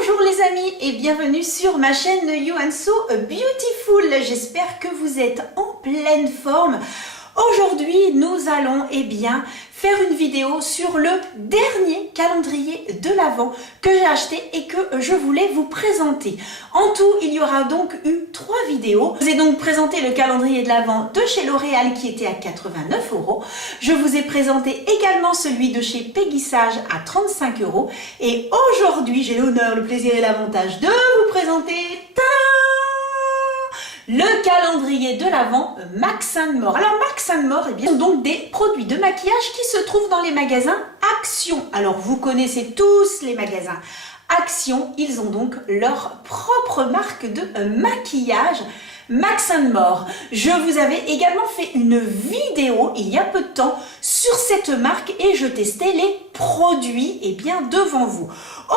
Bonjour les amis et bienvenue sur ma chaîne You and So Beautiful. J'espère que vous êtes en pleine forme. Aujourd'hui, nous allons faire une vidéo sur le dernier calendrier de l'Avent que j'ai acheté et que je voulais vous présenter. En tout, il y aura donc eu 3 vidéos. Je vous ai donc présenté le calendrier de l'Avent de chez L'Oréal qui était à 89 €. Je vous ai présenté également celui de chez Peggy Sage à 35 €. Et aujourd'hui, j'ai l'honneur, le plaisir et l'avantage de vous présenter le calendrier de l'Avent Max & More. Alors Max & More, sont donc des produits de maquillage qui se trouvent dans les magasins Action. Alors vous connaissez tous les magasins Action, ils ont donc leur propre marque de maquillage Max & More. Je vous avais également fait une vidéo il y a peu de temps sur cette marque et je testais les produits devant vous.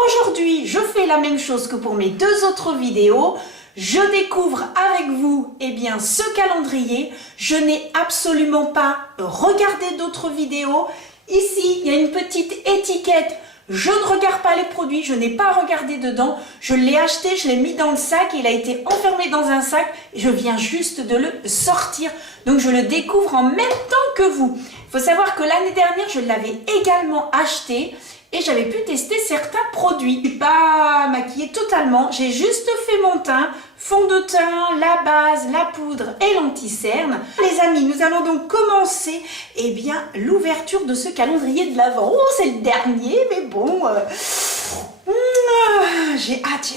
Aujourd'hui, je fais la même chose que pour mes 2 autres vidéos. Je découvre avec vous ce calendrier. Je n'ai absolument pas regardé d'autres vidéos. Ici, il y a une petite étiquette. Je ne regarde pas les produits, je n'ai pas regardé dedans. Je l'ai acheté, je l'ai mis dans le sac. Il a été enfermé dans un sac. Je viens juste de le sortir. Donc, je le découvre en même temps que vous. Il faut savoir que l'année dernière, je l'avais également acheté. Et j'avais pu tester certains produits. Je ne suis pas maquillée totalement. J'ai juste fait mon teint, fond de teint, la base, la poudre et l'anti-cerne. Les amis, nous allons donc commencer l'ouverture de ce calendrier de l'Avent. Oh, c'est le dernier, mais bon. J'ai hâte,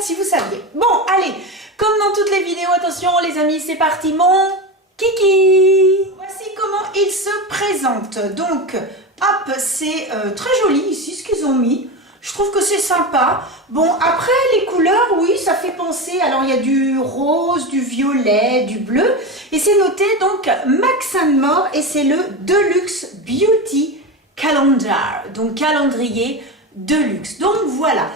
si vous saviez. Bon, allez, comme dans toutes les vidéos, attention les amis, c'est parti, mon kiki. Voici comment il se présente. Donc, hop, c'est très joli ici ce qu'ils ont mis. Je trouve que c'est sympa. Bon, après les couleurs, oui, ça fait penser. Alors il y a du rose, du violet, du bleu. Et c'est noté donc Max & More et c'est le Deluxe Beauty Calendar. Donc calendrier de luxe. Donc voilà.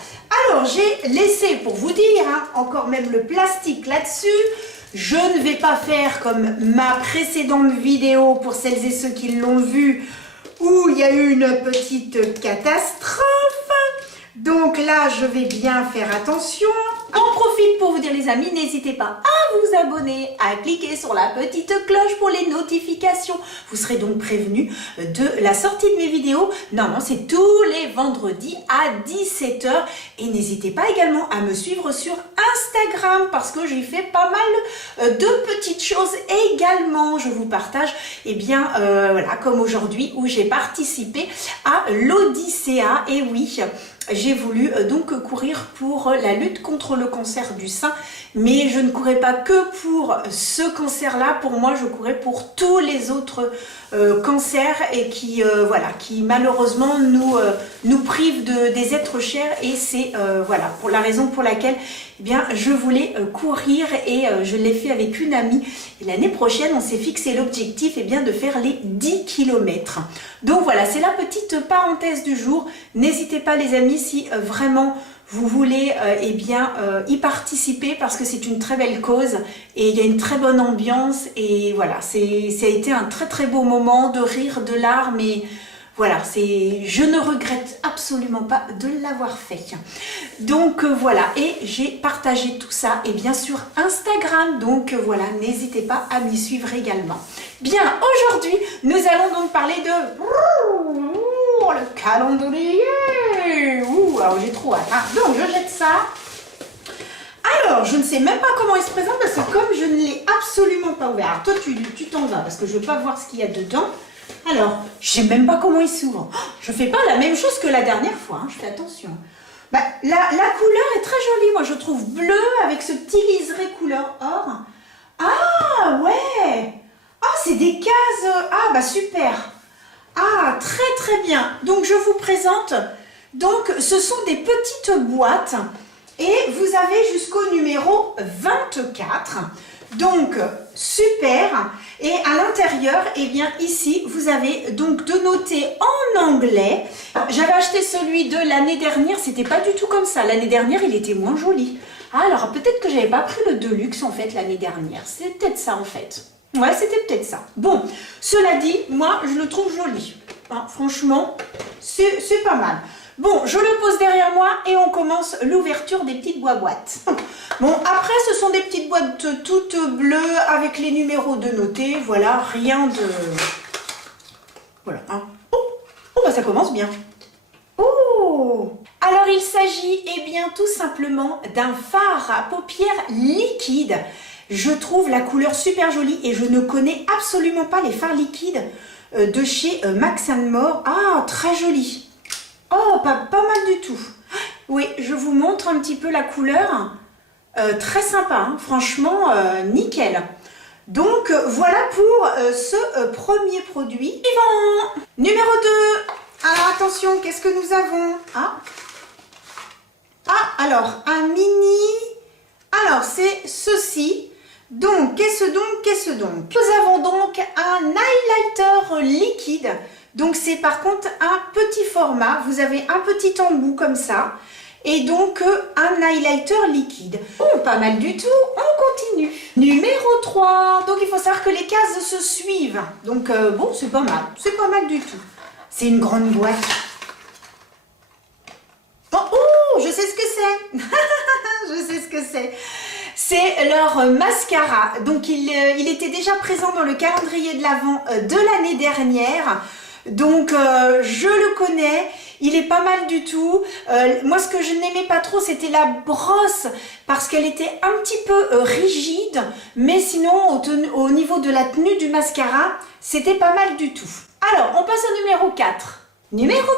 Alors j'ai laissé pour vous dire, encore même le plastique là-dessus. Je ne vais pas faire comme ma précédente vidéo pour celles et ceux qui l'ont vue, où il y a eu une petite catastrophe. Donc là, je vais bien faire attention. J'en profite pour vous dire les amis, n'hésitez pas à vous abonner, à cliquer sur la petite cloche pour les notifications. Vous serez donc prévenus de la sortie de mes vidéos. Non, c'est tous les vendredis à 17 h. Et n'hésitez pas également à me suivre sur Instagram parce que j'ai fait pas mal de petites choses également. Je vous partage, comme aujourd'hui où j'ai participé à l'Odyssea. Et oui, j'ai voulu donc courir pour la lutte contre le cancer du sein, mais je ne courais pas que pour ce cancer-là. Pour moi, je courais pour tous les autres cancers et qui malheureusement nous privent des êtres chers. Et c'est pour la raison pour laquelle je voulais courir et je l'ai fait avec une amie. Et l'année prochaine, on s'est fixé l'objectif de faire les 10 km. Donc voilà, c'est la petite parenthèse du jour. N'hésitez pas les amis si vraiment vous voulez y participer parce que c'est une très belle cause et il y a une très bonne ambiance et voilà, ça a été un très très beau moment de rire, de larmes et voilà, je ne regrette absolument pas de l'avoir fait. Donc voilà, et j'ai partagé tout ça sur Instagram. Donc voilà, n'hésitez pas à m'y suivre également. Bien, aujourd'hui, nous allons donc parler de le calendrier. Alors j'ai trop hâte. Donc je jette ça. Alors, je ne sais même pas comment il se présente parce que comme je ne l'ai absolument pas ouvert. Alors toi, tu t'en vas parce que je ne veux pas voir ce qu'il y a dedans. Alors, je ne sais même pas comment il s'ouvre. Je ne fais pas la même chose que la dernière fois, je fais attention. La couleur est très jolie, moi je trouve bleu avec ce petit liseré couleur or. Ah ouais. Ah, c'est des cases. Super. Ah, très très bien. Donc je vous présente. Donc ce sont des petites boîtes et vous avez jusqu'au numéro 24. Donc super. Et à l'intérieur, ici, vous avez donc de noter en anglais. J'avais acheté celui de l'année dernière, c'était pas du tout comme ça. L'année dernière, il était moins joli. Alors, peut-être que j'avais pas pris le Deluxe, en fait, l'année dernière. C'est peut-être ça, en fait. Ouais, c'était peut-être ça. Bon, cela dit, moi, je le trouve joli. Franchement, c'est pas mal. Bon, je le pose derrière moi et on commence l'ouverture des petites boîtes. Bon, après, ce sont des petites boîtes toutes bleues avec les numéros de notés. Voilà, rien de... Voilà. Hein. Oh, bah ça commence bien. Oh! Alors, il s'agit, eh bien, tout simplement d'un fard à paupières liquide. Je trouve la couleur super jolie et je ne connais absolument pas les fards liquides de chez Max & More. Ah, très joli. Oh, pas mal du tout. Oui, je vous montre un petit peu la couleur. Très sympa, hein. Franchement, nickel. Donc, voilà pour ce premier produit. Suivant. Numéro 2. Alors, attention, qu'est-ce que nous avons? Alors, un mini... Alors, c'est ceci. Donc, qu'est-ce donc? Nous avons donc un highlighter liquide. Donc, c'est par contre un petit format. Vous avez un petit embout comme ça. Et donc, un highlighter liquide. Oh, pas mal du tout. On continue. Numéro 3. Donc, il faut savoir que les cases se suivent. Donc, bon, c'est pas mal. C'est pas mal du tout. C'est une grande boîte. Oh, je sais ce que c'est. Je sais ce que c'est. C'est leur mascara. Donc, il était déjà présent dans le calendrier de l'Avent de l'année dernière. Donc, je le connais. Il est pas mal du tout. Moi, ce que je n'aimais pas trop, c'était la brosse parce qu'elle était un petit peu rigide. Mais sinon, au niveau de la tenue du mascara, c'était pas mal du tout. Alors, on passe au numéro 4. Numéro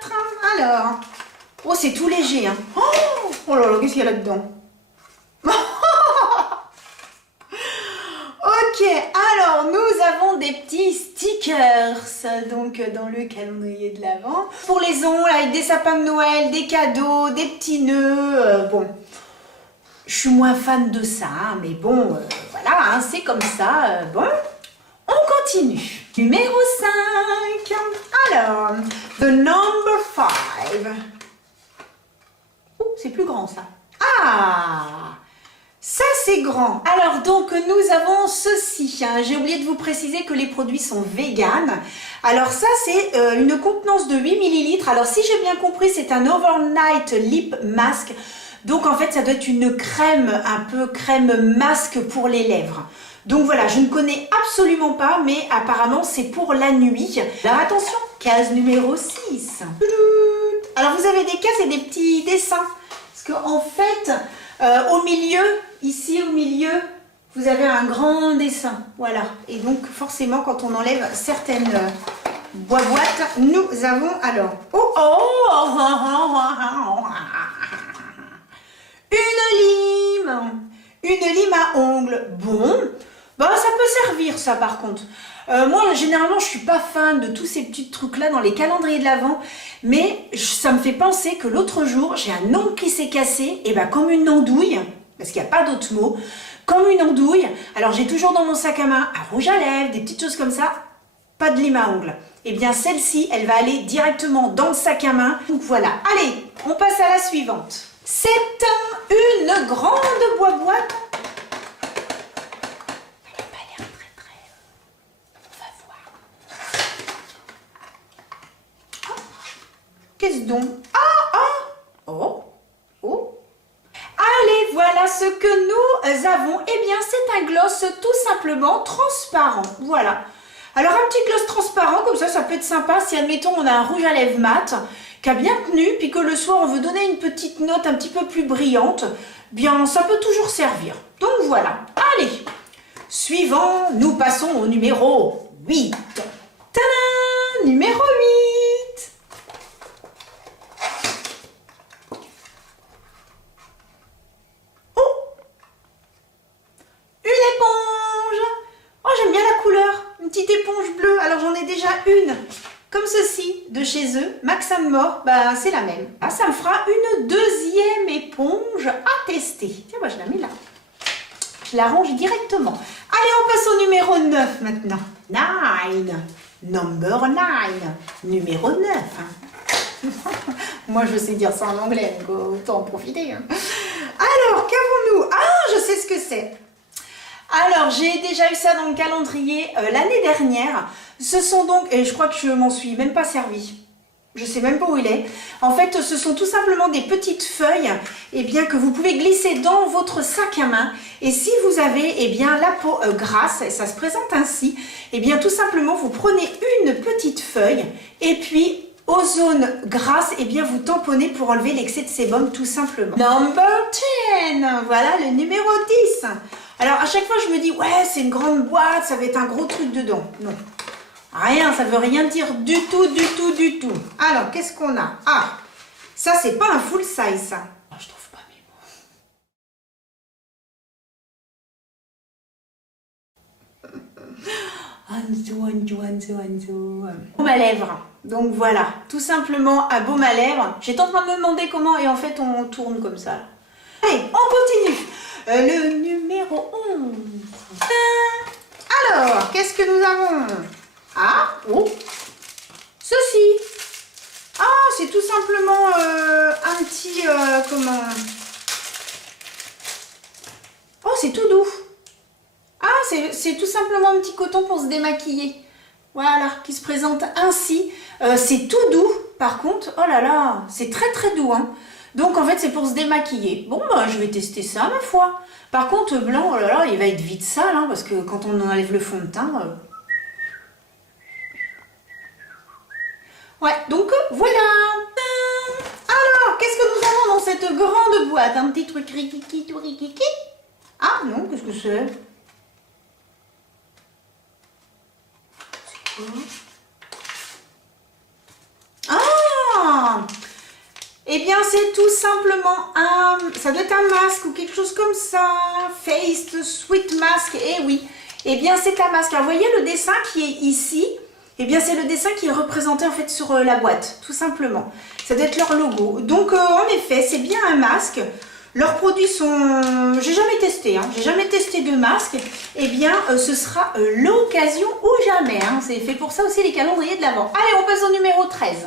4. Alors, oh, c'est tout léger. Hein. Oh là là, qu'est-ce qu'il y a là-dedans? Ok, alors nous avons des petits stickers donc dans le calendrier de l'Avent. Pour les ongles, avec des sapins de Noël, des cadeaux, des petits nœuds. Bon, je suis moins fan de ça, hein, mais bon, voilà, hein, c'est comme ça. Bon, on continue. Numéro 5. Alors, the number 5. Oh, c'est plus grand ça. Ah! Ça, c'est grand. Alors, donc, nous avons ceci. Hein. J'ai oublié de vous préciser que les produits sont véganes. Alors, ça, c'est une contenance de 8 ml. Alors, si j'ai bien compris, c'est un Overnight Lip Mask. Donc, en fait, ça doit être une crème, un peu crème masque pour les lèvres. Donc, voilà, je ne connais absolument pas, mais apparemment, c'est pour la nuit. Alors, attention, case numéro 6. Alors, vous avez des cases et des petits dessins. Parce qu'en fait... au milieu, ici au milieu, vous avez un grand dessin, voilà. Et donc forcément, quand on enlève certaines boîtes, nous avons alors une lime à ongles. Bon, bah ça peut servir ça par contre. Moi, généralement, je suis pas fan de tous ces petits trucs-là dans les calendriers de l'Avent, mais ça me fait penser que l'autre jour, j'ai un ongle qui s'est cassé, et ben comme une andouille, parce qu'il n'y a pas d'autre mot, comme une andouille. Alors, j'ai toujours dans mon sac à main un rouge à lèvres, des petites choses comme ça, pas de lime à ongles. Et bien, celle-ci, elle va aller directement dans le sac à main. Donc voilà. Allez, on passe à la suivante. C'est une grande boîte. Qu'est-ce donc? Oh. Allez, voilà ce que nous avons. Eh bien, c'est un gloss tout simplement transparent. Voilà. Alors, un petit gloss transparent, comme ça peut être sympa. Si, admettons, on a un rouge à lèvres mat qui a bien tenu, puis que le soir, on veut donner une petite note un petit peu plus brillante, bien, ça peut toujours servir. Donc, voilà. Allez, suivant, nous passons au numéro 8. Tadam! Numéro 8. Une comme ceci de chez eux, Max & More, bah, c'est la même. Ah, ça me fera une deuxième éponge à tester. Tiens, moi je la mets là. Je la range directement. Allez, on passe au numéro 9 maintenant. 9. Number 9. Numéro 9. Hein. Moi je sais dire ça en anglais, donc autant en profiter. Hein. Alors, qu'avons-nous? Ah, je sais ce que c'est. Alors, j'ai déjà eu ça dans le calendrier l'année dernière. Ce sont donc, et je crois que je m'en suis même pas servi. Je sais même pas où il est. En fait, ce sont tout simplement des petites feuilles que vous pouvez glisser dans votre sac à main. Et si vous avez la peau grasse, et ça se présente ainsi, tout simplement, vous prenez une petite feuille et puis aux zones grasses, vous tamponnez pour enlever l'excès de sébum tout simplement. Number 10, voilà le numéro 10. Alors, à chaque fois, je me dis, ouais, c'est une grande boîte, ça va être un gros truc dedans. Non. Rien, ça veut rien dire du tout, du tout, du tout. Alors, qu'est-ce qu'on a? Ah, ça, c'est pas un full size, ça. Oh, je trouve pas mes mots. Anzo. Baume à lèvres. Donc, voilà. Tout simplement, un baume à lèvres. J'étais en train de me demander comment, et en fait, on tourne comme ça. Allez, on continue. Le numéro 11. Alors, qu'est-ce que nous avons? Ah, oh, ceci. Ah, c'est tout simplement un petit, comment? Oh, c'est tout doux. Ah, c'est tout simplement un petit coton pour se démaquiller. Voilà, qui se présente ainsi. C'est tout doux, par contre. Oh là là, c'est très très doux, hein. Donc, en fait, c'est pour se démaquiller. Bon, bah, je vais tester ça, ma foi. Par contre, blanc, oh là là, il va être vite sale, hein, parce que quand on enlève le fond de teint... Ouais, donc voilà. Alors, qu'est-ce que nous avons dans cette grande boîte? Un petit truc rikiki, tout rikiki. Ah non, qu'est-ce que c'est? C'est quoi? Ah! C'est tout simplement un... Ça doit être un masque ou quelque chose comme ça. Face Sweet Mask, eh oui. C'est un masque. Alors, vous voyez le dessin qui est ici? C'est le dessin qui est représenté en fait sur la boîte, tout simplement. Ça doit être leur logo. Donc, en effet, c'est bien un masque. Leurs produits sont... J'ai jamais testé, hein. J'ai jamais testé de masque. Ce sera l'occasion ou jamais. Hein. C'est fait pour ça aussi les calendriers de l'Avent. Allez, on passe au numéro 13.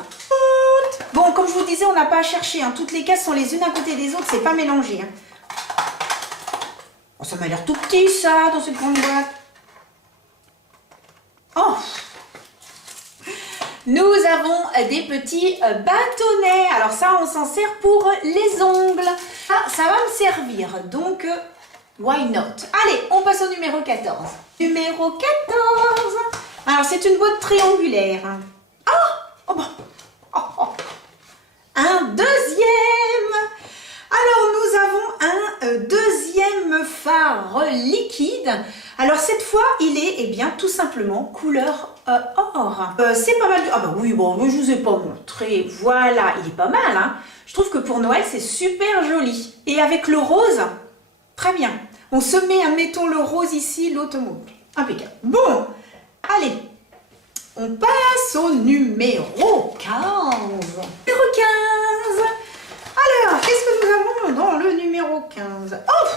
Bon, comme je vous disais, on n'a pas à chercher. Hein. Toutes les cases sont les unes à côté des autres. C'est pas mélangé. Hein. Oh, ça m'a l'air tout petit, ça, dans cette grande boîte. Oh! Nous avons des petits bâtonnets. Alors ça, on s'en sert pour les ongles. Ça va me servir. Donc, why not? Allez, on passe au numéro 14. Numéro 14. Alors, c'est une boîte triangulaire. Oh bah. Oh. Un deuxième. Alors, nous avons un deuxième fard liquide. Alors, cette fois, il est tout simplement couleur or. C'est pas mal. Ah bah oui, bon, je vous ai pas montré. Voilà, il est pas mal, hein. Je trouve que pour Noël, c'est super joli. Et avec le rose, très bien. On se met, mettons le rose ici, l'autre impeccable. Bon, allez, on passe au numéro 15. Numéro 15. Alors, qu'est-ce que nous avons dans le numéro 15? Oh,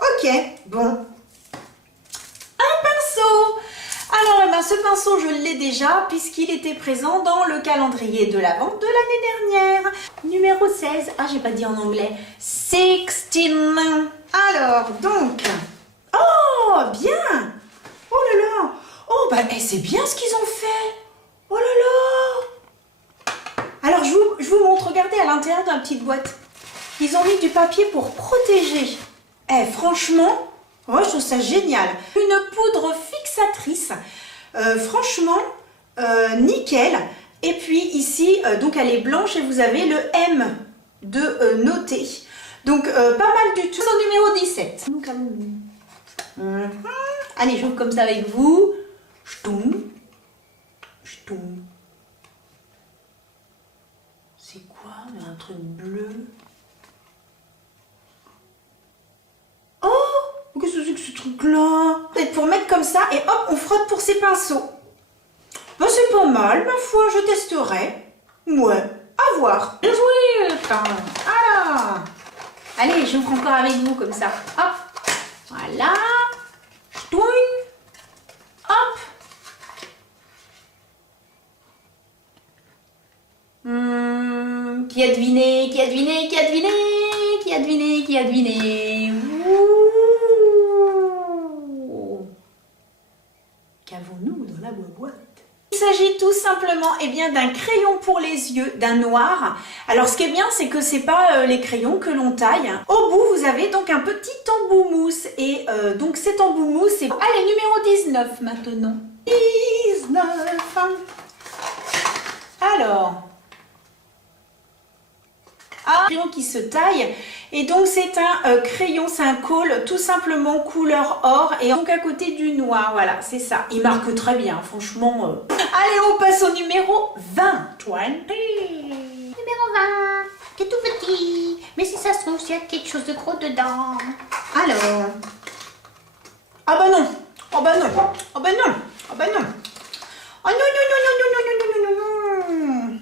ok, bon. Un pinceau. Alors, ce pinceau, je l'ai déjà puisqu'il était présent dans le calendrier de l'Avent de l'année dernière. Numéro 16. Ah, j'ai pas dit en anglais. 16. Alors, donc... Oh, bien. Oh là là. Oh, bah, c'est bien ce qu'ils ont fait. Oh là là. Alors, je vous montre. Regardez à l'intérieur de la petite boîte. Ils ont mis du papier pour protéger. Franchement... Ouais, je trouve ça génial. Une poudre fixatrice, franchement, nickel. Et puis ici, donc elle est blanche et vous avez le M de noter. Donc, pas mal du tout. Au numéro 17. Allez, j'ouvre comme ça avec vous. Ch'toum. C'est quoi? Un truc bleu. Qu'est-ce que c'est que ce truc-là? Peut-être pour mettre comme ça et hop, on frotte pour ces pinceaux. Ben, c'est pas mal, ma foi, je testerai. Ouais, à voir. Bien joué. Voilà. Allez, j'ouvre encore avec vous comme ça. Hop. Voilà. Ch'touing. Hop. Qui a deviné? Qui a deviné? Qui a deviné? Qui a deviné? Qui a deviné? Qu'avons-nous dans la boîte? s'agit tout simplement eh bien, d'un crayon pour les yeux, d'un noir. Alors ce qui est bien, c'est que c'est pas les crayons que l'on taille. Au bout, vous avez donc un petit embout mousse. Et donc cet embout mousse, c'est... Allez, numéro 19 maintenant. 19. Alors... Un crayon qui se taille et donc c'est un crayon, c'est un col tout simplement couleur or et donc à côté du noir, voilà c'est ça, il marque très bien franchement. Allez on passe au numéro 20. 20. Numéro 20, c'est tout petit, mais si ça se trouve, il y a quelque chose de gros dedans. Alors, ah bah non, oh bah non, oh bah non, oh bah non, oh non non non non non non non non non non.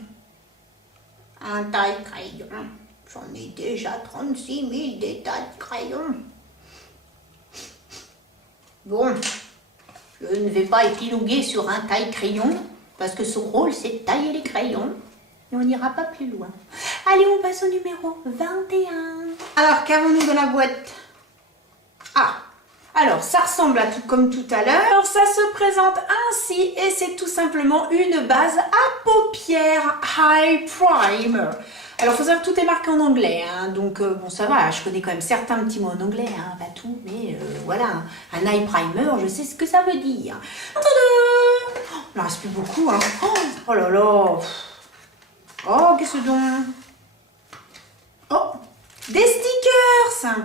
Un taille-crayon. J'en ai déjà 36 000 des tas de crayons. Bon, je ne vais pas épiloguer sur un taille-crayon, parce que son rôle, c'est de tailler les crayons. Et on n'ira pas plus loin. Allez, on passe au numéro 21. Alors, qu'avons-nous dans la boîte? Ah, alors ça ressemble à tout comme tout à l'heure. Alors, ça se présente ainsi et c'est tout simplement une base à paupières High Primer. Alors, il faut savoir que tout est marqué en anglais, hein, donc bon, ça va, je connais quand même certains petits mots en anglais, hein, pas tout, mais voilà, un eye primer, je sais ce que ça veut dire. Tadam! Il ne reste plus beaucoup, hein. Oh là là. Oh, qu'est-ce donc? Oh, des stickers.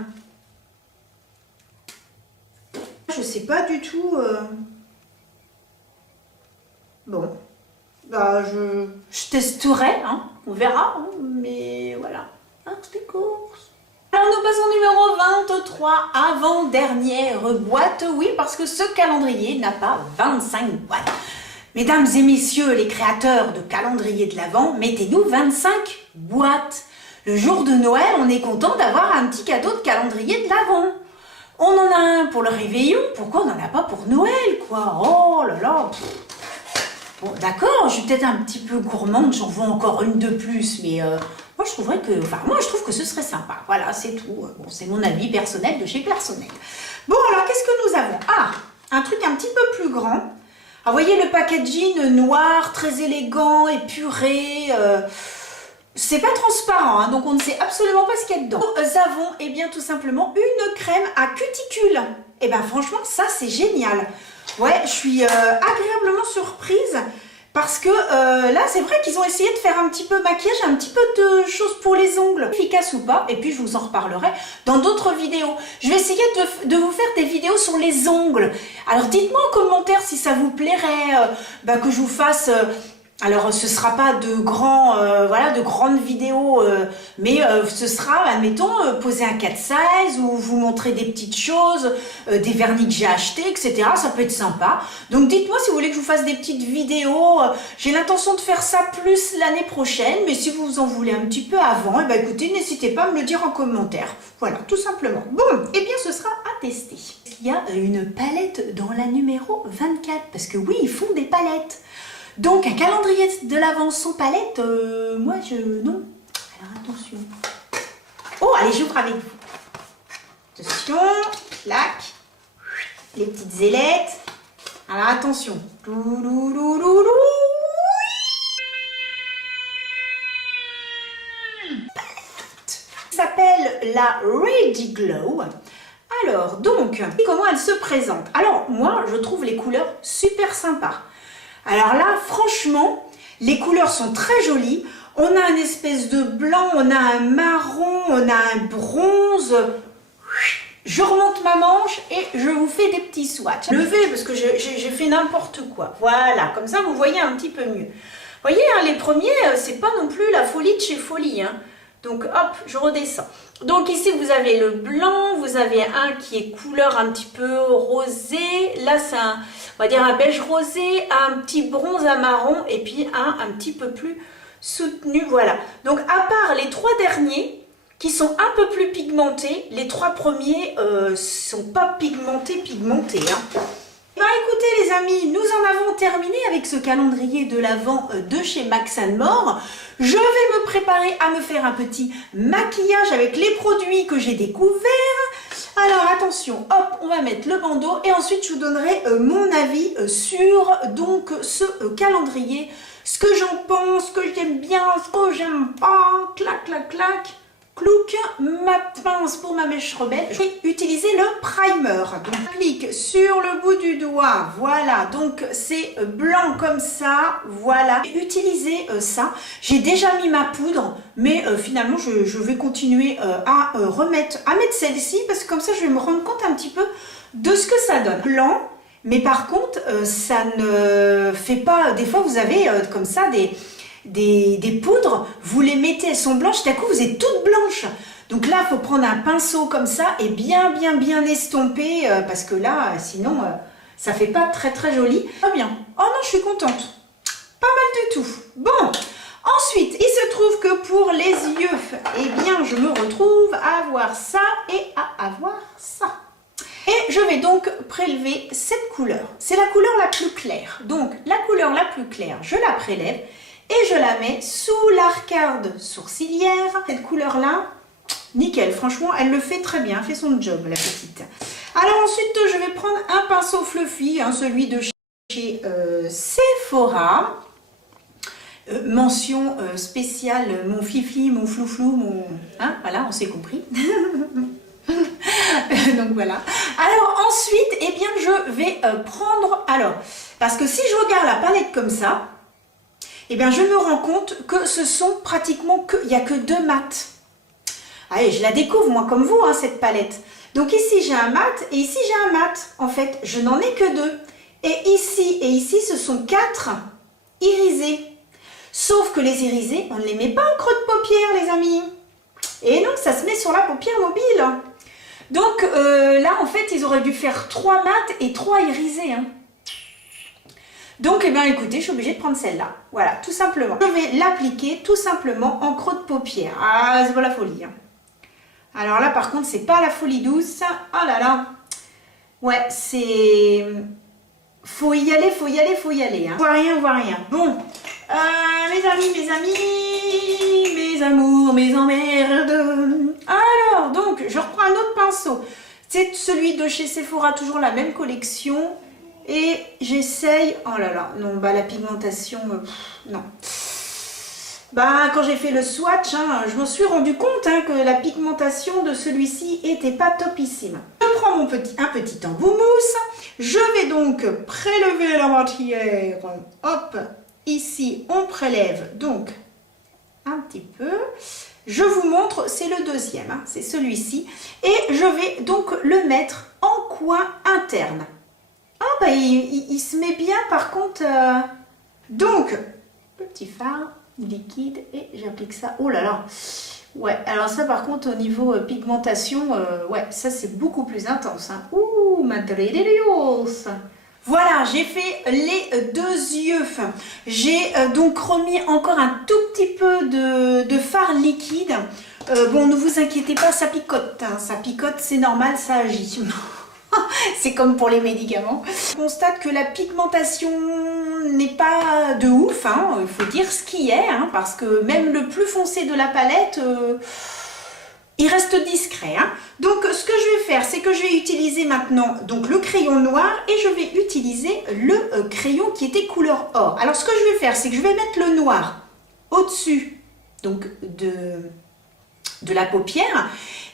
Je sais pas du tout. Bon, bah je testerai, hein. On verra, hein, mais voilà. Un stickers. Alors nous passons au numéro 23, avant-dernière boîte. Oui, parce que ce calendrier n'a pas 25 boîtes. Mesdames et messieurs, les créateurs de calendrier de l'Avent, mettez-nous 25 boîtes. Le jour de Noël, on est content d'avoir un petit cadeau de calendrier de l'Avent. On en a un pour le réveillon, pourquoi on n'en a pas pour Noël, quoi? Oh là là. Bon, d'accord, je suis peut-être un petit peu gourmande, j'en veux encore une de plus, mais moi je trouverais que, enfin moi je trouve que ce serait sympa. Voilà, c'est tout. Bon, c'est mon avis personnel de chez Personnel. Bon, alors qu'est-ce que nous avons? Ah, un truc un petit peu plus grand. Alors, vous voyez le packaging noir, très élégant, épuré. C'est pas transparent, hein, donc on ne sait absolument pas ce qu'il y a dedans. Nous avons, eh bien, tout simplement une crème à cuticule. Et bien, franchement, ça, c'est génial. Ouais, je suis agréablement surprise parce que là, c'est vrai qu'ils ont essayé de faire un petit peu maquillage, un petit peu de choses pour les ongles. Efficace ou pas, et puis je vous en reparlerai dans d'autres vidéos. Je vais essayer de vous faire des vidéos sur les ongles. Alors, dites-moi en commentaire si ça vous plairait que je vous fasse... alors, ce sera pas de grandes vidéos, mais ce sera, admettons, poser un 4 size ou vous montrer des petites choses, des vernis que j'ai achetés, etc. Ça peut être sympa. Donc, dites-moi si vous voulez que je vous fasse des petites vidéos. J'ai l'intention de faire ça plus l'année prochaine, mais si vous en voulez un petit peu avant, eh ben, écoutez, n'hésitez pas à me le dire en commentaire. Voilà, tout simplement. Bon, eh bien, ce sera à tester. Il y a une palette dans la numéro 24, parce que oui, ils font des palettes. Donc, un calendrier de l'Avent sans palette, moi, non. Alors, attention. Oh, allez, j'ouvre avec vous. Attention, clac. Les petites ailettes. Alors, attention. Palette. Ça s'appelle la Ready Glow. Alors, donc, comment elle se présente? Alors, moi, je trouve les couleurs super sympas. Alors là, franchement, les couleurs sont très jolies. On a une espèce de blanc, on a un marron, on a un bronze. Je remonte ma manche et je vous fais des petits swatchs. Levez parce que j'ai fait n'importe quoi. Voilà, comme ça vous voyez un petit peu mieux. Vous voyez, hein, les premiers, c'est pas non plus la folie de chez Folie. Hein. Donc hop, je redescends. Donc ici vous avez le blanc, vous avez un qui est couleur un petit peu rosé. Là c'est un, on va dire un beige rosé, un petit bronze à marron et puis un petit peu plus soutenu. Voilà. Donc à part les trois derniers qui sont un peu plus pigmentés, les trois premiers sont pas pigmentés. Hein. Bah écoutez les amis, nous en avons terminé avec ce calendrier de l'Avent de chez Max & More. Je vais me préparer à me faire un petit maquillage avec les produits que j'ai découverts. Alors attention, hop, on va mettre le bandeau et ensuite je vous donnerai mon avis sur donc ce calendrier, ce que j'en pense, ce que j'aime bien, ce que j'aime pas, clac, clac, clac. Clouc, ma pince pour ma mèche rebelle, je vais utiliser le primer. Donc j'applique sur le bout du doigt, voilà, donc c'est blanc comme ça, voilà. J'ai utilisé ça, j'ai déjà mis ma poudre, mais finalement je vais continuer à mettre celle-ci parce que comme ça je vais me rendre compte un petit peu de ce que ça donne. Blanc, mais par contre ça ne fait pas, des fois vous avez comme ça des poudres, vous les mettez, elles sont blanches, d'un coup vous êtes toutes blanches. Donc là, il faut prendre un pinceau comme ça et bien estomper parce que là, sinon, ça fait pas très joli. Pas bien. Oh non, je suis contente. Pas mal du tout. Bon, ensuite, il se trouve que pour les yeux, eh bien, je me retrouve à avoir ça et à avoir ça. Et je vais donc prélever cette couleur. C'est la couleur la plus claire. Donc, la couleur la plus claire, je la prélève. Et je la mets sous l'arcade sourcilière. Cette couleur-là, nickel. Franchement, elle le fait très bien. Elle fait son job, la petite. Alors ensuite, je vais prendre un pinceau fluffy, hein, celui de chez Sephora. Mention spéciale, mon fifi, mon flouflou, mon... Hein, voilà, on s'est compris. Donc voilà. Alors ensuite, eh bien, je vais prendre... Alors, parce que si je regarde la palette comme ça, eh bien, je me rends compte que ce sont pratiquement que, il n'y a que 2 mats. Allez, je la découvre, moi, comme vous, hein, cette palette. Donc ici, j'ai un mat et ici, j'ai un mat. En fait, je n'en ai que 2. Et ici, ce sont 4 irisés. Sauf que les irisés, on ne les met pas en creux de paupière, les amis. Et donc, ça se met sur la paupière mobile. Donc là, en fait, ils auraient dû faire 3 mats et 3 irisés, hein. Donc, eh bien, écoutez, je suis obligée de prendre celle-là. Voilà, tout simplement. Je vais l'appliquer tout simplement en creux de paupière. Ah, c'est pas la folie. Hein. Alors là, par contre, c'est pas la folie douce. Oh là là. Ouais, c'est... Faut y aller, faut y aller, faut y aller. Hein. Voit rien. Bon, mes amis, mes amours, mes emmerdes. Alors, donc, je reprends un autre pinceau. C'est celui de chez Sephora, toujours la même collection. Et j'essaye, oh là là, non, bah la pigmentation, non. Bah quand j'ai fait le swatch, hein, je me suis rendu compte hein, que la pigmentation de celui-ci était pas topissime. Je prends un petit embout mousse, je vais donc prélever la matière. Hop, ici on prélève donc un petit peu. Je vous montre, c'est le deuxième, hein, c'est celui-ci. Et je vais donc le mettre en coin interne. Ah bah il se met bien par contre. Donc, petit fard liquide et j'applique ça. Oh là là. Ouais, alors ça par contre au niveau pigmentation, ouais, ça c'est beaucoup plus intense. Hein. Ouh, madre de Dios. Voilà, j'ai fait les 2 yeux. J'ai donc remis encore un tout petit peu de fard liquide. Bon, ne vous inquiétez pas, ça picote. Hein. Ça picote, c'est normal, ça agit. C'est comme pour les médicaments. Je constate que la pigmentation n'est pas de ouf, hein. Il faut dire ce qui est, hein, parce que même le plus foncé de la palette, il reste discret. Hein. Donc ce que je vais faire, c'est que je vais utiliser maintenant donc, le crayon noir et je vais utiliser le crayon qui était couleur or. Alors ce que je vais faire, c'est que je vais mettre le noir au-dessus donc de la paupière.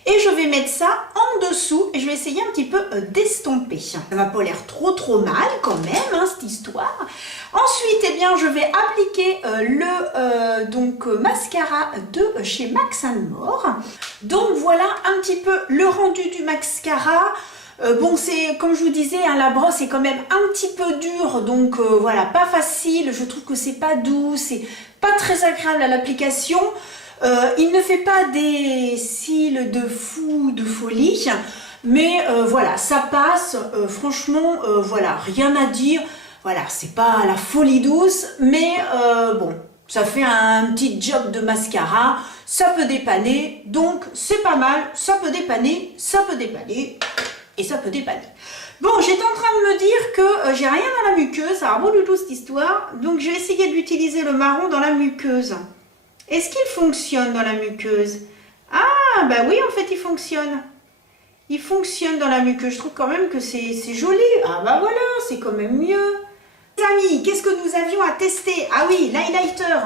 Et je vais mettre ça en dessous et je vais essayer un petit peu d'estomper. Ça m'a pas l'air trop mal quand même, hein, cette histoire. Ensuite, eh bien, je vais appliquer le mascara de chez Max & More. Donc voilà un petit peu le rendu du mascara. Bon, c'est comme je vous disais, hein, la brosse est quand même un petit peu dure, donc voilà, pas facile. Je trouve que c'est pas doux, c'est pas très agréable à l'application. Il ne fait pas des cils de fou, de folie, mais voilà, ça passe, franchement, voilà, rien à dire, voilà, c'est pas la folie douce, mais bon, ça fait un petit job de mascara, ça peut dépanner, donc c'est pas mal, ça peut dépanner, et ça peut dépanner. Bon, j'étais en train de me dire que j'ai rien dans la muqueuse, ça va pas du tout cette histoire, donc je vais essayer d'utiliser le marron dans la muqueuse. Est-ce qu'il fonctionne dans la muqueuse? Ah, bah oui, en fait, il fonctionne. il fonctionne dans la muqueuse. Je trouve quand même que c'est joli. Ah bah voilà, c'est quand même mieux. Les amis, qu'est-ce que nous avions à tester? Ah oui, l'highlighter.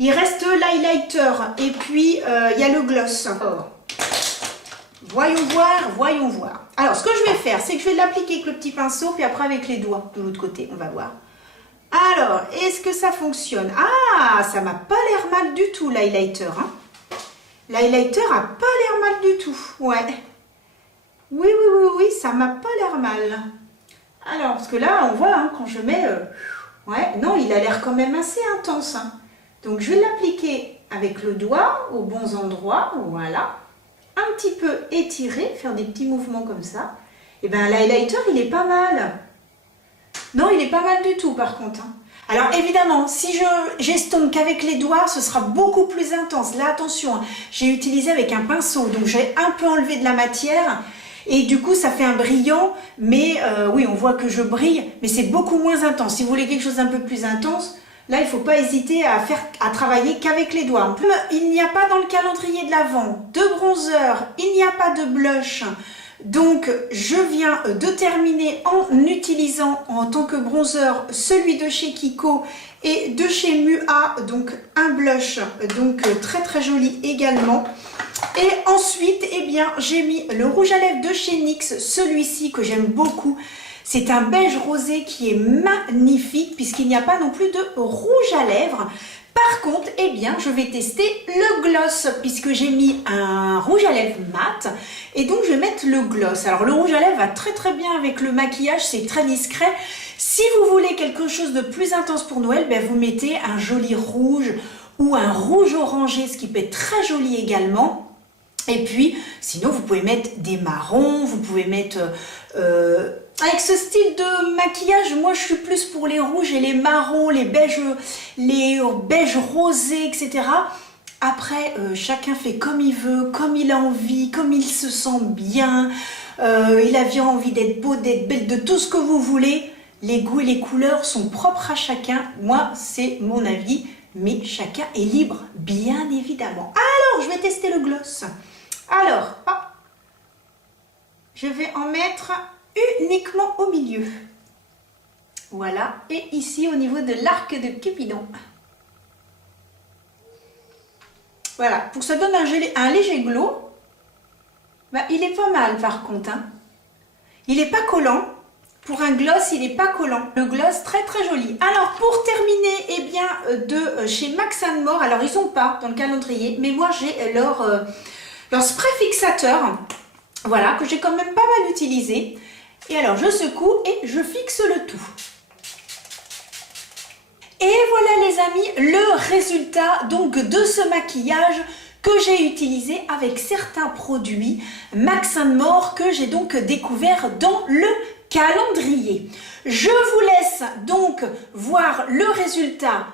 Il reste l'highlighter et puis il y a le gloss. Voyons voir, voyons voir. Alors, ce que je vais faire, c'est que je vais l'appliquer avec le petit pinceau, puis après avec les doigts de l'autre côté, on va voir. Alors, est-ce que ça fonctionne? Ah, ça m'a pas l'air mal du tout, l'highlighter. Hein. L'highlighter a pas l'air mal du tout, ouais. Oui, ça m'a pas l'air mal. Alors, parce que là, on voit, hein, quand je mets... ouais, non, il a l'air quand même assez intense. Hein. Donc, je vais l'appliquer avec le doigt aux bons endroits, voilà. Un petit peu étirer, faire des petits mouvements comme ça. Et bien, l'highlighter, il est pas mal. Non, il est pas mal du tout, par contre. Hein. Alors, évidemment, si j'estompe qu'avec les doigts, ce sera beaucoup plus intense. Là, attention, hein, j'ai utilisé avec un pinceau, donc j'ai un peu enlevé de la matière. Et du coup, ça fait un brillant, mais oui, on voit que je brille, mais c'est beaucoup moins intense. Si vous voulez quelque chose d'un peu plus intense, là, il ne faut pas hésiter à travailler qu'avec les doigts. Il n'y a pas dans le calendrier de l'Avent de bronzer, il n'y a pas de blush. Donc, je viens de terminer en utilisant en tant que bronzer celui de chez Kiko et de chez Mua, donc un blush, donc très très joli également. Et ensuite, eh bien, j'ai mis le rouge à lèvres de chez NYX, celui-ci que j'aime beaucoup. C'est un beige rosé qui est magnifique puisqu'il n'y a pas non plus de rouge à lèvres. Par contre, eh bien, je vais tester le gloss puisque j'ai mis un rouge à lèvres mat et donc je vais mettre le gloss. Alors, le rouge à lèvres va très très bien avec le maquillage, c'est très discret. Si vous voulez quelque chose de plus intense pour Noël, ben, vous mettez un joli rouge ou un rouge orangé, ce qui peut être très joli également. Et puis, sinon, vous pouvez mettre des marrons, vous pouvez mettre... avec ce style de maquillage, moi, je suis plus pour les rouges et les marrons, les beiges rosés, etc. Après, chacun fait comme il veut, comme il a envie, comme il se sent bien. Il a bien envie d'être beau, d'être belle, de tout ce que vous voulez. Les goûts et les couleurs sont propres à chacun. Moi, c'est mon avis, mais chacun est libre, bien évidemment. Alors, je vais tester le gloss. Alors, je vais en mettre uniquement au milieu. Voilà, et ici au niveau de l'arc de Cupidon. Voilà, pour que ça donne un léger glow. Bah, il est pas mal par contre. Hein. Il n'est pas collant. Pour un gloss, il n'est pas collant. Le gloss, très très joli. Alors, pour terminer, eh bien, de chez Max & More, alors ils n'ont pas dans le calendrier, mais moi j'ai leur spray fixateur, voilà, que j'ai quand même pas mal utilisé. Et alors, je secoue et je fixe le tout. Et voilà les amis, le résultat donc de ce maquillage que j'ai utilisé avec certains produits Max & More que j'ai donc découvert dans le calendrier. Je vous laisse donc voir le résultat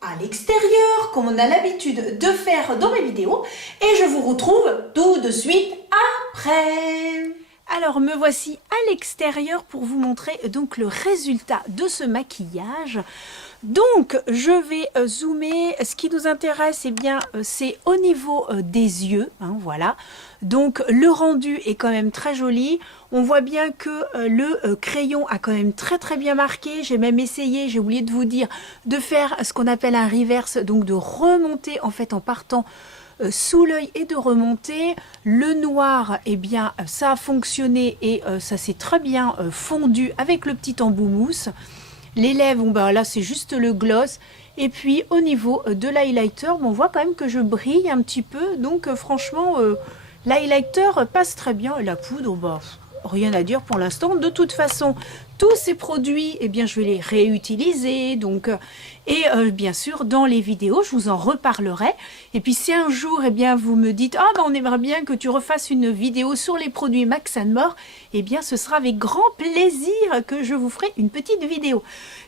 à l'extérieur, comme on a l'habitude de faire dans mes vidéos, et je vous retrouve tout de suite après. Alors me voici à l'extérieur pour vous montrer donc le résultat de ce maquillage. Donc je vais zoomer. Ce qui nous intéresse, eh bien c'est au niveau des yeux, hein, voilà. Donc le rendu est quand même très joli. On voit bien que le crayon a quand même très très bien marqué. J'ai même essayé, j'ai oublié de vous dire, de faire ce qu'on appelle un reverse, donc de remonter en fait en partant sous l'œil et de remonter. Le noir, eh bien ça a fonctionné et ça s'est très bien fondu avec le petit embout mousse. Les lèvres, bon, ben là c'est juste le gloss. Et puis au niveau de l'highlighter, bon, on voit quand même que je brille un petit peu. Donc franchement, l'highlighter passe très bien. Et la poudre, bah, rien à dire pour l'instant. De toute façon, tous ces produits, eh bien, je vais les réutiliser. Donc, et bien sûr, dans les vidéos, je vous en reparlerai. Et puis, si un jour, eh bien, vous me dites, ah, ben, on aimerait bien que tu refasses une vidéo sur les produits Max & More, eh bien, ce sera avec grand plaisir que je vous ferai une petite vidéo.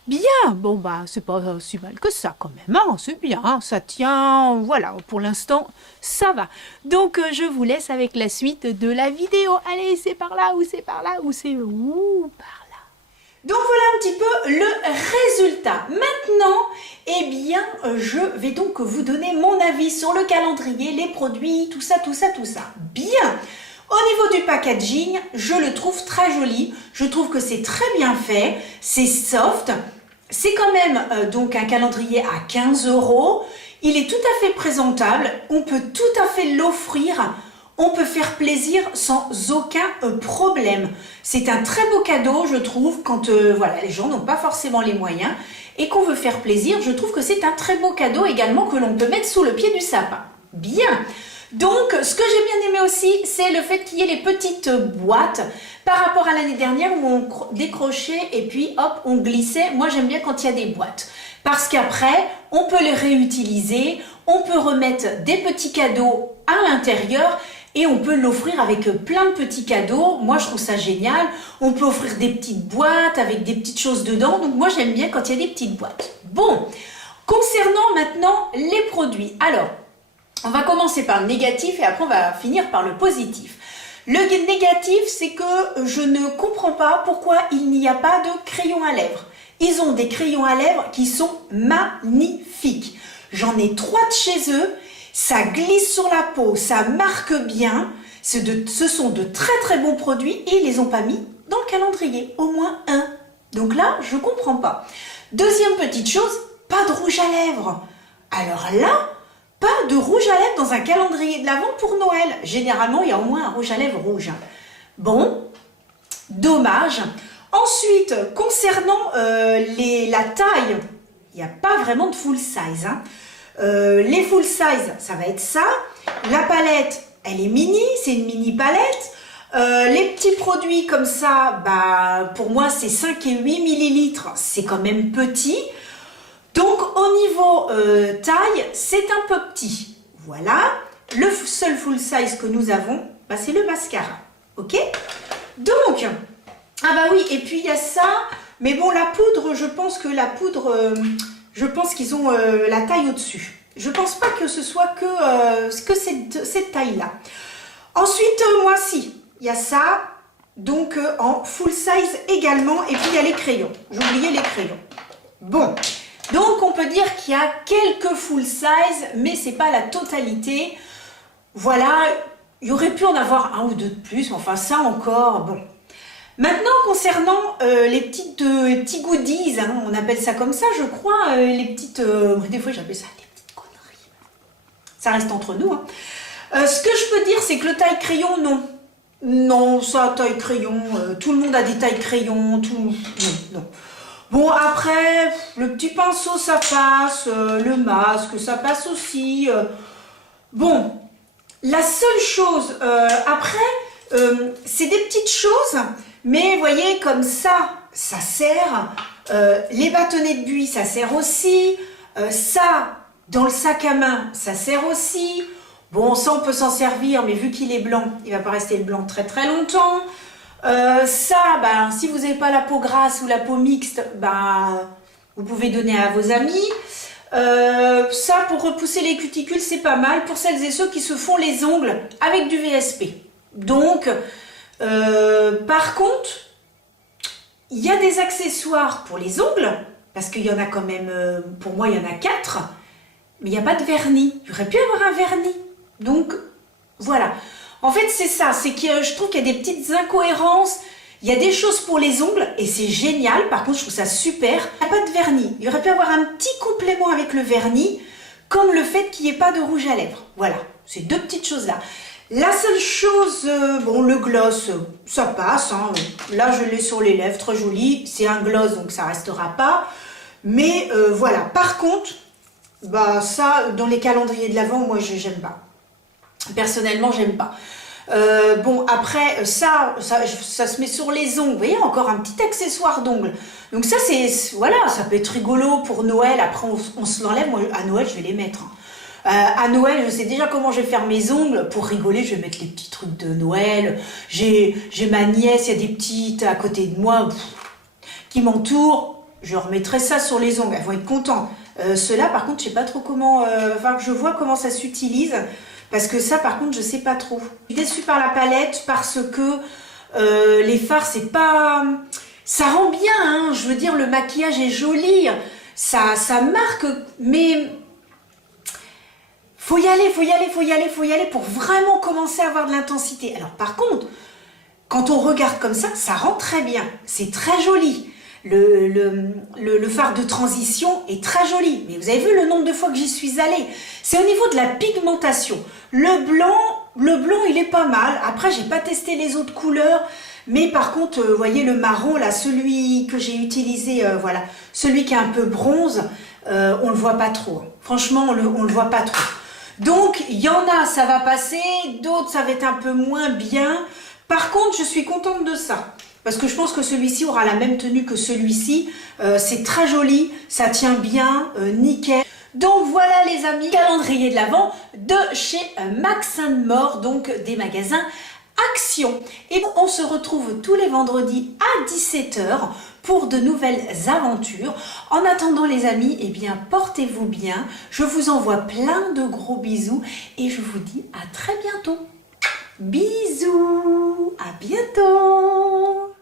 Bien, bon, bah, c'est pas si mal que ça quand même, hein, c'est bien, hein, ça tient, voilà, pour l'instant, ça va. Donc, je vous laisse avec la suite de la vidéo. Allez, c'est par là, ou c'est par là, ou c'est où, par là. Donc voilà un petit peu le résultat. Maintenant, eh bien, je vais donc vous donner mon avis sur le calendrier, les produits, tout ça, tout ça, tout ça. Bien. Au niveau du packaging, je le trouve très joli. Je trouve que c'est très bien fait. C'est soft. C'est quand même donc un calendrier à 15 €. Il est tout à fait présentable. On peut tout à fait l'offrir. On peut faire plaisir sans aucun problème. C'est un très beau cadeau, je trouve, quand voilà, les gens n'ont pas forcément les moyens et qu'on veut faire plaisir. Je trouve que c'est un très beau cadeau également que l'on peut mettre sous le pied du sapin. Bien. Donc, ce que j'ai bien aimé aussi, c'est le fait qu'il y ait les petites boîtes par rapport à l'année dernière où on décrochait et puis hop, on glissait. Moi, j'aime bien quand il y a des boîtes parce qu'après, on peut les réutiliser, on peut remettre des petits cadeaux à l'intérieur et on peut l'offrir avec plein de petits cadeaux. Moi, je trouve ça génial. On peut offrir des petites boîtes avec des petites choses dedans. Donc, moi, j'aime bien quand il y a des petites boîtes. Bon, concernant maintenant les produits. Alors, on va commencer par le négatif et après, on va finir par le positif. Le négatif, c'est que je ne comprends pas pourquoi il n'y a pas de crayon à lèvres. Ils ont des crayons à lèvres qui sont magnifiques. J'en ai 3 de chez eux. Ça glisse sur la peau, ça marque bien. Ce sont de très très bons produits et ils les ont pas mis dans le calendrier, au moins un. Donc là, je comprends pas. Deuxième petite chose, pas de rouge à lèvres. Alors là, pas de rouge à lèvres dans un calendrier de l'Avent pour Noël. Généralement, il y a au moins un rouge à lèvres rouge. Bon, dommage. Ensuite, concernant la taille, il n'y a pas vraiment de full size, hein. Les full size, ça va être ça. La palette, elle est mini, c'est une mini palette. Les petits produits comme ça, bah, pour moi, c'est 5 et 8 millilitres. C'est quand même petit. Donc, au niveau taille, c'est un peu petit. Voilà. Le seul full size que nous avons, bah, c'est le mascara. Ok? Donc, ah bah oui, et puis il y a ça. Mais bon, la poudre, je pense que la poudre... je pense qu'ils ont la taille au-dessus. Je ne pense pas que ce soit que cette taille-là. Ensuite, moi, si, il y a ça. Donc, en full size également. Et puis, il y a les crayons. J'oubliais les crayons. Bon. Donc, on peut dire qu'il y a quelques full size, mais ce n'est pas la totalité. Voilà. Il y aurait pu en avoir un ou deux de plus. Enfin, ça encore, bon. Maintenant, concernant les petits goodies, hein, on appelle ça comme ça, je crois, les petites... des fois, j'appelle ça des petites conneries. Ça reste entre nous. Hein. Ce que je peux dire, c'est que le taille-crayon, non. Non, ça, taille-crayon, tout le monde a des taille-crayons, tout... Non, non. Bon, après, le petit pinceau, ça passe, le masque, ça passe aussi. Bon, la seule chose, après, c'est des petites choses... Mais vous voyez, comme ça sert. Les bâtonnets de buis, ça sert aussi. Ça, dans le sac à main, ça sert aussi. Bon, ça, on peut s'en servir, mais vu qu'il est blanc, il ne va pas rester le blanc très très longtemps. Ça, ben, si vous n'avez pas la peau grasse ou la peau mixte, ben, vous pouvez donner à vos amis. Ça, pour repousser les cuticules, c'est pas mal pour celles et ceux qui se font les ongles avec du VSP. Donc... par contre, il y a des accessoires pour les ongles, parce qu'il y en a quand même, pour moi il y en a 4, mais il n'y a pas de vernis. Il y aurait pu avoir un vernis. Donc, voilà. En fait, c'est ça, c'est que je trouve qu'il y a des petites incohérences. Il y a des choses pour les ongles, et c'est génial. Par contre, je trouve ça super. Il n'y a pas de vernis. Il y aurait pu avoir un petit complément avec le vernis, comme le fait qu'il n'y ait pas de rouge à lèvres. Voilà, ces deux petites choses-là. La seule chose, bon, le gloss, ça passe. Hein. Là, je l'ai sur les lèvres, très joli. C'est un gloss, donc ça restera pas. Mais voilà. Par contre, bah ça, dans les calendriers de l'Avent, moi, j'aime pas. Personnellement, j'aime pas. Bon, après, ça se met sur les ongles. Vous voyez, encore un petit accessoire d'ongles. Donc ça, voilà, ça peut être rigolo pour Noël. Après, on se l'enlève. Moi, à Noël, je vais les mettre. Hein. À Noël, je sais déjà comment je vais faire mes ongles. Pour rigoler, je vais mettre les petits trucs de Noël. J'ai ma nièce, il y a des petites à côté de moi qui m'entourent. Je remettrai ça sur les ongles. Elles vont être contentes. Ceux-là, par contre, je sais pas trop comment... Enfin, je vois comment ça s'utilise. Parce que ça, par contre, je sais pas trop. Je suis déçue par la palette parce que les fards, c'est pas... Ça rend bien, hein. Je veux dire, le maquillage est joli. Ça marque, mais... Faut y aller, faut y aller, faut y aller, faut y aller pour vraiment commencer à avoir de l'intensité. Alors par contre, quand on regarde comme ça rend très bien. C'est très joli. Le fard de transition est très joli. Mais vous avez vu le nombre de fois que j'y suis allée. C'est au niveau de la pigmentation. Le blanc, il est pas mal. Après, j'ai pas testé les autres couleurs. Mais par contre, vous voyez le marron, là, celui que j'ai utilisé, voilà, celui qui est un peu bronze, on le voit pas trop. Franchement, on le voit pas trop. Donc, il y en a, ça va passer. D'autres, ça va être un peu moins bien. Par contre, je suis contente de ça. Parce que je pense que celui-ci aura la même tenue que celui-ci. C'est très joli, ça tient bien, nickel. Donc voilà les amis, calendrier de l'Avent de chez Max & More, donc des magasins Action. Et on se retrouve tous les vendredis à 17 h pour de nouvelles aventures. En attendant les amis, eh bien portez-vous bien. Je vous envoie plein de gros bisous et je vous dis à très bientôt. Bisous, à bientôt.